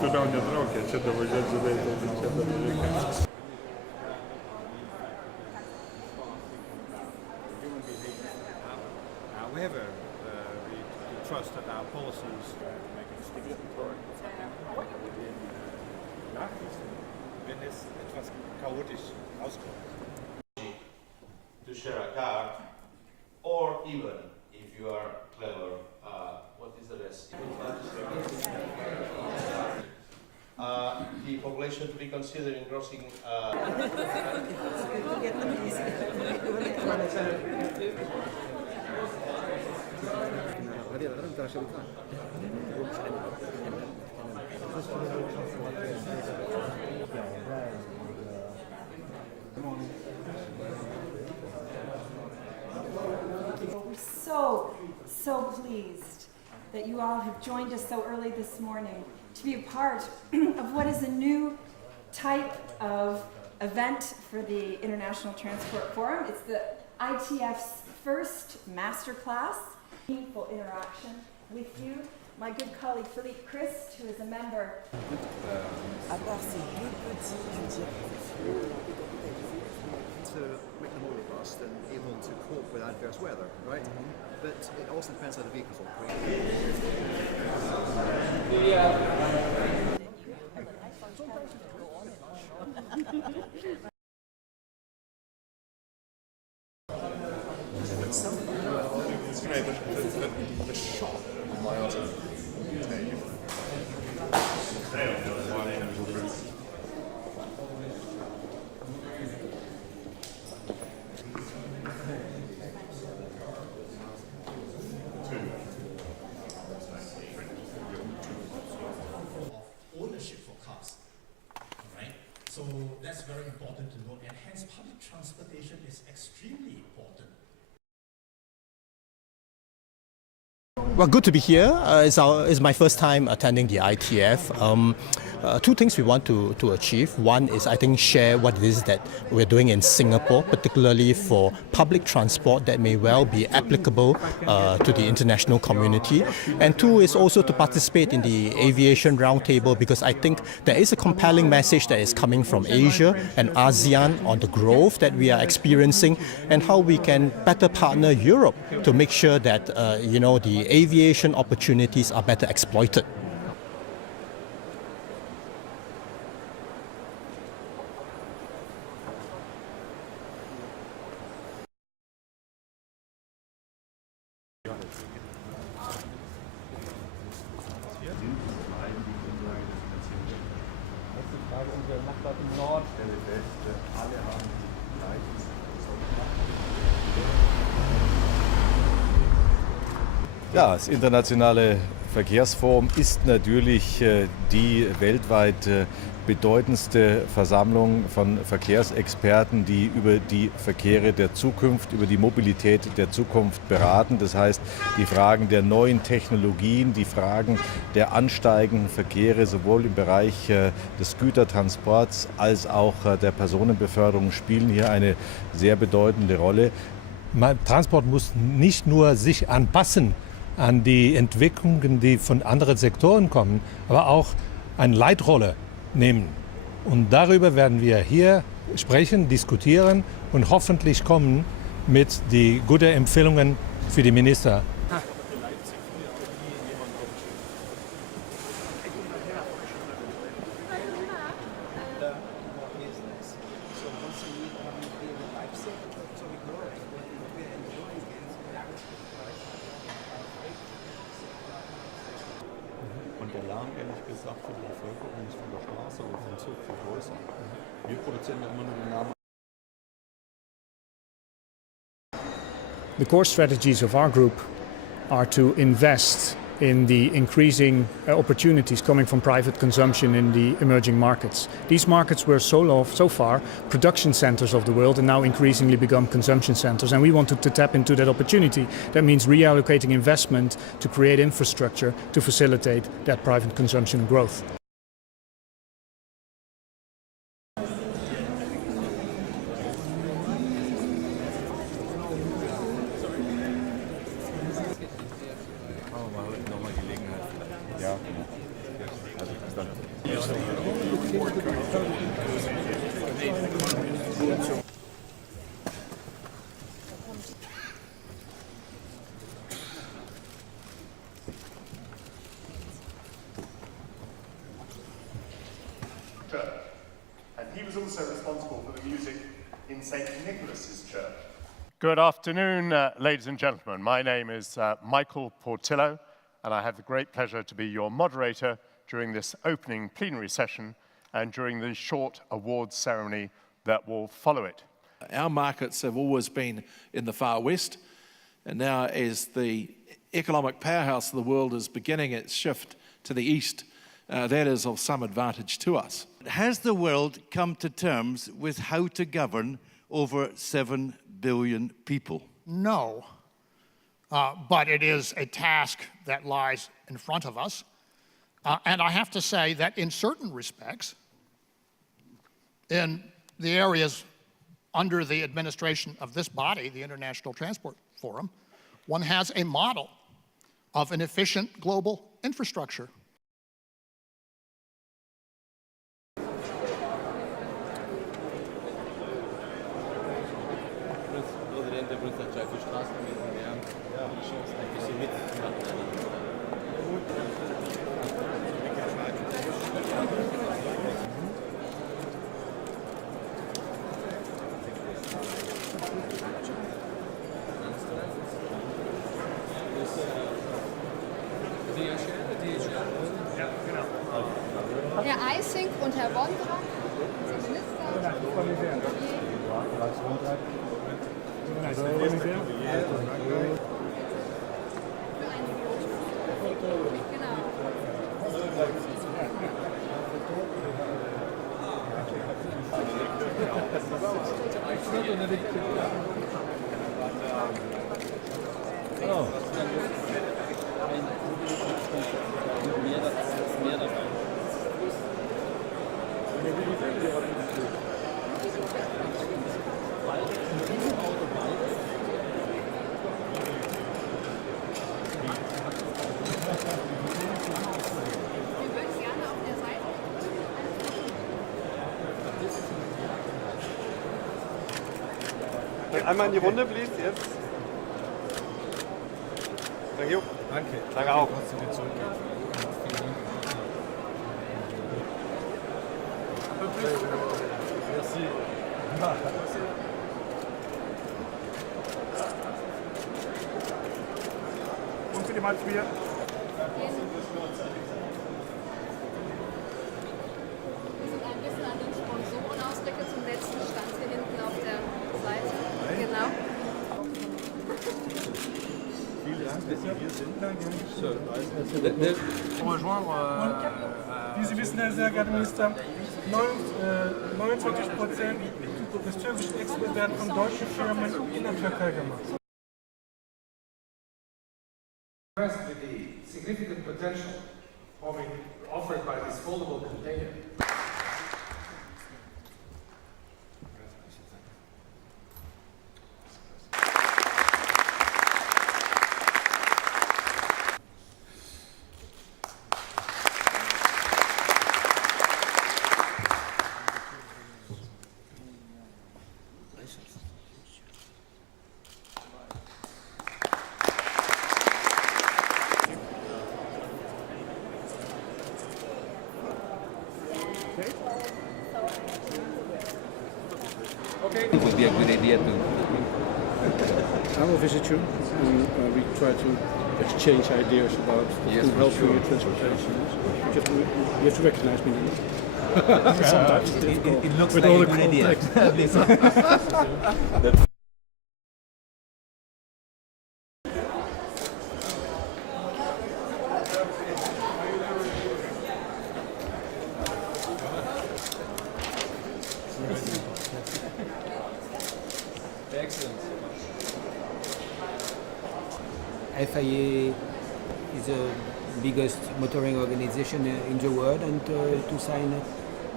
Tyle nie drogie, czy dowiedzieć, że to However, we trust that our policies make it stimulatory. Wenn es etwas chaotisch auskommt. To share a card, or even if you are clever, what is the rest? The population to be considered in grossing. We're so pleased that you all have joined us so early this morning to be a part of what is a new type of event for the International Transport Forum. It's the ITF's first masterclass, meaningful interaction with you. My good colleague Philippe Christ, who is a member. To make them more robust and able to cope with adverse weather, right? But it also depends how the vehicles operate. The shock on my arm. Ownership for cars, right? So that's very important to know, and hence public transportation is extremely important. Well, good to be here. It's my first time attending the ITF. Two things we want to achieve. One is, I think, share what it is that we're doing in Singapore, particularly for public transport that may well be applicable to the international community. And two is also to participate in the aviation roundtable, because I think there is a compelling message that is coming from Asia and ASEAN on the growth that we are experiencing and how we can better partner Europe to make sure that the aviation opportunities are better exploited. Ja, das internationale Verkehrsforum ist natürlich die weltweit bedeutendste Versammlung von Verkehrsexperten, die über die Verkehre der Zukunft, über die Mobilität der Zukunft beraten. Das heißt, die Fragen der neuen Technologien, die Fragen der ansteigenden Verkehre sowohl im Bereich des Gütertransports als auch der Personenbeförderung spielen hier eine sehr bedeutende Rolle. Transport muss nicht nur sich anpassen an die Entwicklungen, die von anderen Sektoren kommen, aber auch eine Leitrolle nehmen. Und darüber werden wir hier sprechen, diskutieren und hoffentlich kommen mit den guten Empfehlungen für die Minister. Und der Lärm, ehrlich gesagt, für die Bevölkerung ist von der Straße oder vom Zug viel größer. Wir produzieren ja immer nur den Lärm. The core strategies of our group are to invest in the increasing opportunities coming from private consumption in the emerging markets. These markets were so far production centers of the world and now increasingly become consumption centers, and we wanted to tap into that opportunity. That means reallocating investment to create infrastructure to facilitate that private consumption growth. Ja. Also, and he was also responsible for the music in St. Nicholas's Church. Good afternoon, ladies and gentlemen. My name is Michael Portillo, and I have the great pleasure to be your moderator during this opening plenary session and during the short awards ceremony that will follow it. Our markets have always been in the far west, and now as the economic powerhouse of the world is beginning its shift to the east, that is of some advantage to us. Has the world come to terms with how to govern over 7 billion people? No, but it is a task that lies in front of us. And I have to say that in certain respects, in the areas under the administration of this body, the International Transport Forum, one has a model of an efficient global infrastructure. Herr Eising und Herr Wondra, Einmal in die Runde, please, jetzt. Thank you. Danke. Danke auch. Merci. Und für die mal Bier. Wie Sie wissen, Herr sehr geehrter Minister, 29% des türkischen Exports werden von deutschen Firmen in der Türkei gemacht. With the significant potential offered by this foldable container. It would be a good idea to. I will visit you and we try to exchange ideas about Yes, who help you sure. in transportation. You have to recognize me now. Sometimes it's difficult. It looks with like all a the good idea. context. Excellent. FIA is the biggest motoring organization in the world, and to sign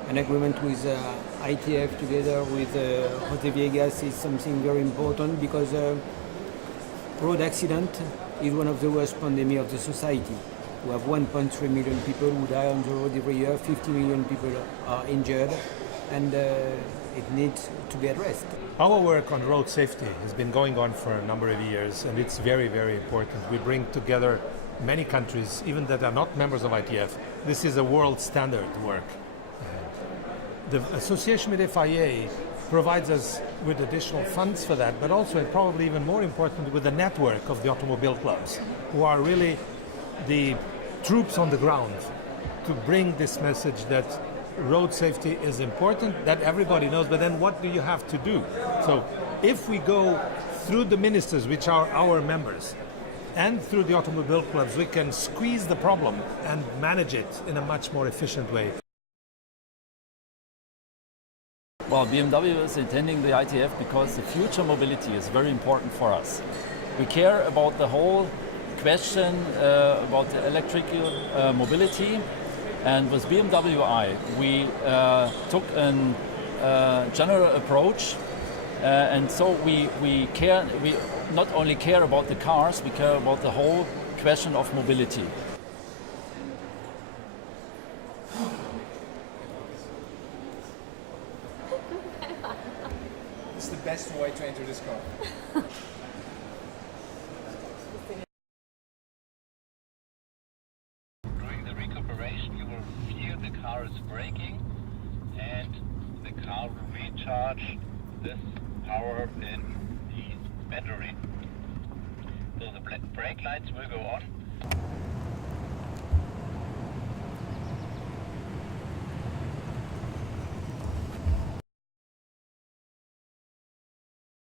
an agreement with ITF together with José Viegas is something very important because road accident is one of the worst pandemics of the society. We have 1.3 million people who die on the road every year, 50 million people are injured, and it needs to be addressed. Our work on road safety has been going on for a number of years, and it's very, very important. We bring together many countries, even that are not members of ITF. This is a world standard work. The association with FIA provides us with additional funds for that, but also, and probably even more important, with the network of the automobile clubs, who are really the troops on the ground to bring this message that road safety is important, that everybody knows, but then what do you have to do? So if we go through the ministers, which are our members, and through the automobile clubs, we can squeeze the problem and manage it in a much more efficient way. Well, BMW is attending the ITF because the future mobility is very important for us. We care about the whole question about the electrical mobility, and with BMW I, we took a general approach, and so we not only care about the cars, we care about the whole question of mobility. It's the best way to enter this car. During the recuperation, you will feel the car is braking, and the car will recharge this power in the battery. So the brake lights will go on.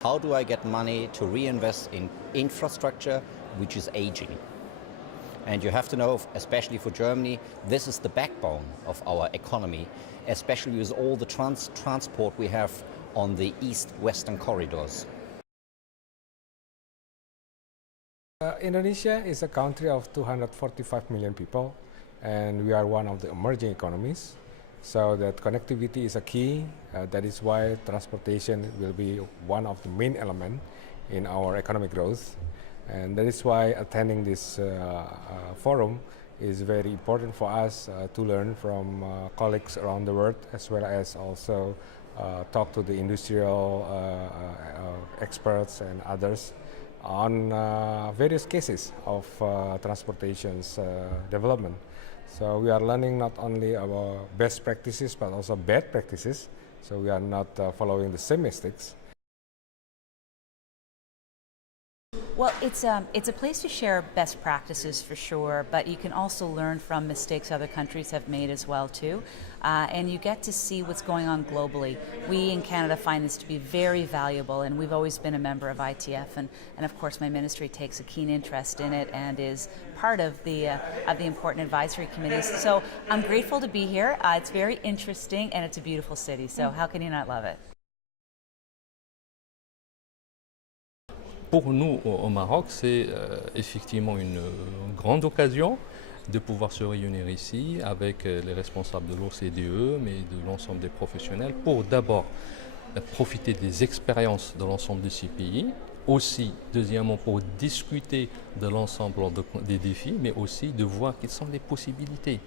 How do I get money to reinvest in infrastructure which is aging? And you have to know, especially for Germany, this is the backbone of our economy, especially with all the transport we have on the east-western corridors. Indonesia is a country of 245 million people, and we are one of the emerging economies. So that connectivity is a key. That is why transportation will be one of the main elements in our economic growth. And that is why attending this forum is very important for us to learn from colleagues around the world, as well as also talk to the industrial experts and others on various cases of transportation's development. So we are learning not only about best practices, but also bad practices. So we are not following the same mistakes. Well, it's a place to share best practices for sure, but you can also learn from mistakes other countries have made as well too, and you get to see what's going on globally. We in Canada find this to be very valuable, and we've always been a member of ITF, and of course my ministry takes a keen interest in it and is part of the important advisory committees. So I'm grateful to be here. It's very interesting, and it's a beautiful city, so how can you not love it? Pour nous, au Maroc, c'est effectivement une grande occasion de pouvoir se réunir ici avec les responsables de l'OCDE, mais de l'ensemble des professionnels, pour d'abord profiter des expériences de l'ensemble de ces pays, aussi, deuxièmement, pour discuter de l'ensemble des défis, mais aussi de voir quelles sont les possibilités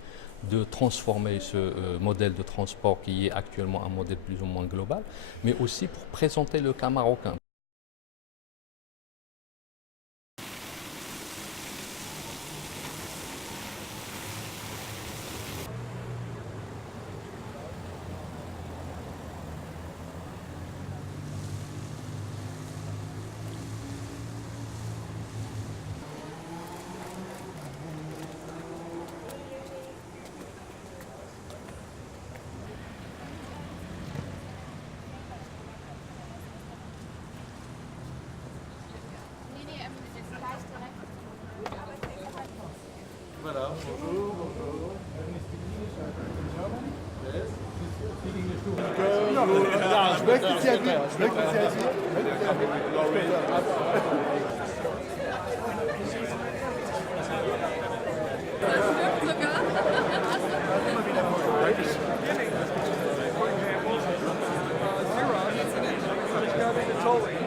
de transformer ce modèle de transport qui est actuellement un modèle plus ou moins global, mais aussi pour présenter le cas marocain. Voilà, bonjour, bonjour. Yes. Ja, schmeckt es sehr gut. Schmeckt es sehr gut. Tolling.